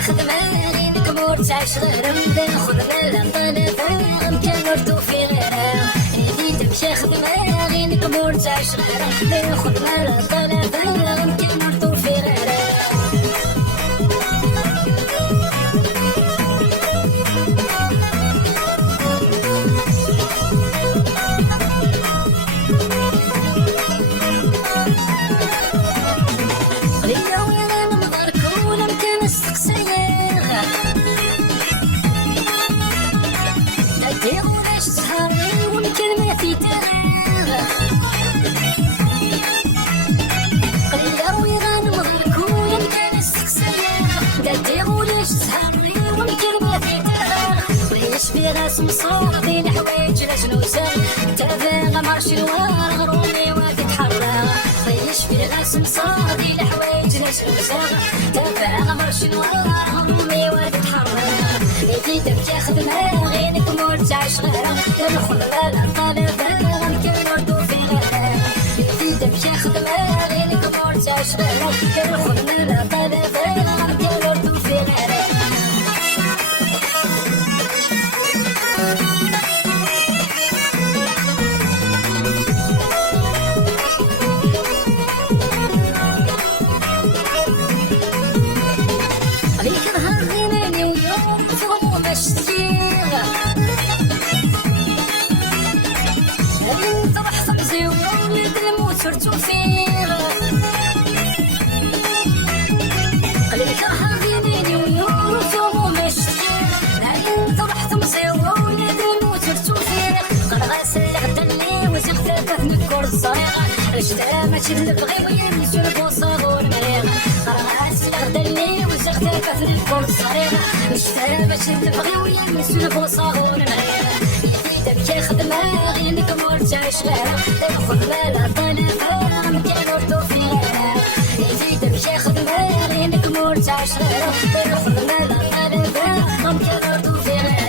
خدمة غينك مرتعش غيرم داخل مالا طالبة كان ردو في غيرها هدي تمشي خدمة غينك مرتعش غيرم داخل مالا طالبة كان ردو في غيرها راس مصابي الحوايج لشنو سال تافه مارشي الوار غرومي واقد حرة طيش في راس مصابي الحوايج لشنو سال تافه مارشي الوار غرومي واقد حرة يدي تبكي خدمة غينك مرتع شغالة يدخل مالا طالبة كان وردو في غيرها يدي تبكي خدمة غينك مرتع شغالة يدخل مالا طالبة كان وردو في غيرها اشترى ماشي نبغي وين نشوفو صغور مريض خلاص غدلي وزغتك في الكل صغيرة اشترى ماشي نبغي وين نشوفو صغور مريض يدي تبكي خدمة غينك مرتع شغالة تاخد مالا طالبة كان وردو في غيرها يدي تبكي خدمة غينك مرتع شغالة تاخد مالا طالبة كان وردو في غيرها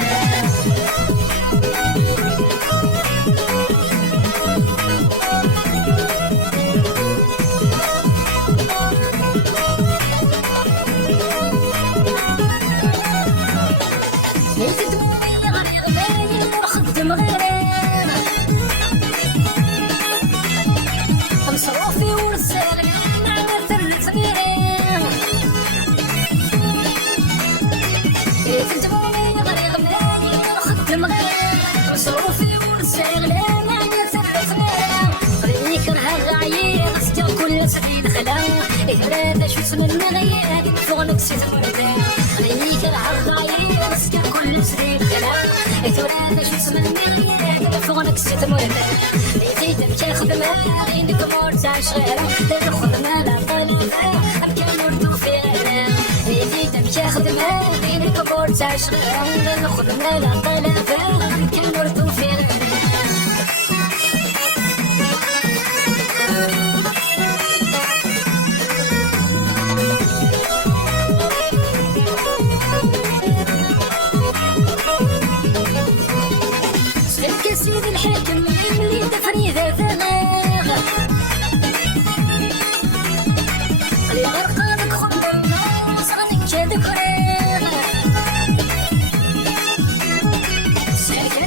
إهرادة شو اسم المغيان فوق سيد مردان عليك العرضايين مسكن كل سرير كلام إهرادة شو اسم المغيان فوق سيد مردان يدي تبكي خدمة غينك مرتع شغالة تاخد مالا طالبة كان وردو في غيرها يدي تبكي خدمة غينك مرتع شغالة تاخد مالا طالبة كان وردو في غيرها سيد الحاكم اللي تفريده ثلاغة اللي غرقانك خبنا وصغنك جادك وراغة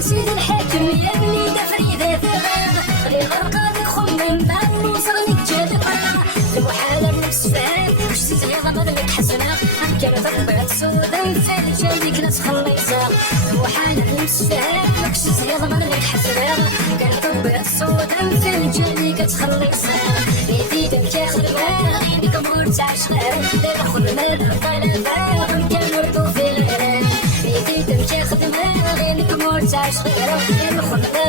سيد الحاكم اللي تفريده ثلاغة اللي غرقانك خبنا وصغنك جادك وراغة المحالة بنفس فهم وش تزغيغ مغلق حسنة كانت ربعت سودا في جايك ناس خليصة المحالة بنفس فهم وش تزغيغ مغلق حسنة كانت ربعت سودا في جايك تخليصة يدي تبكي خدمة غينك مرتع شغالة تاخد مالا طالبة كان وردو في غيرها يدي تبكي خدمة غينك مرتع شغالة تاخد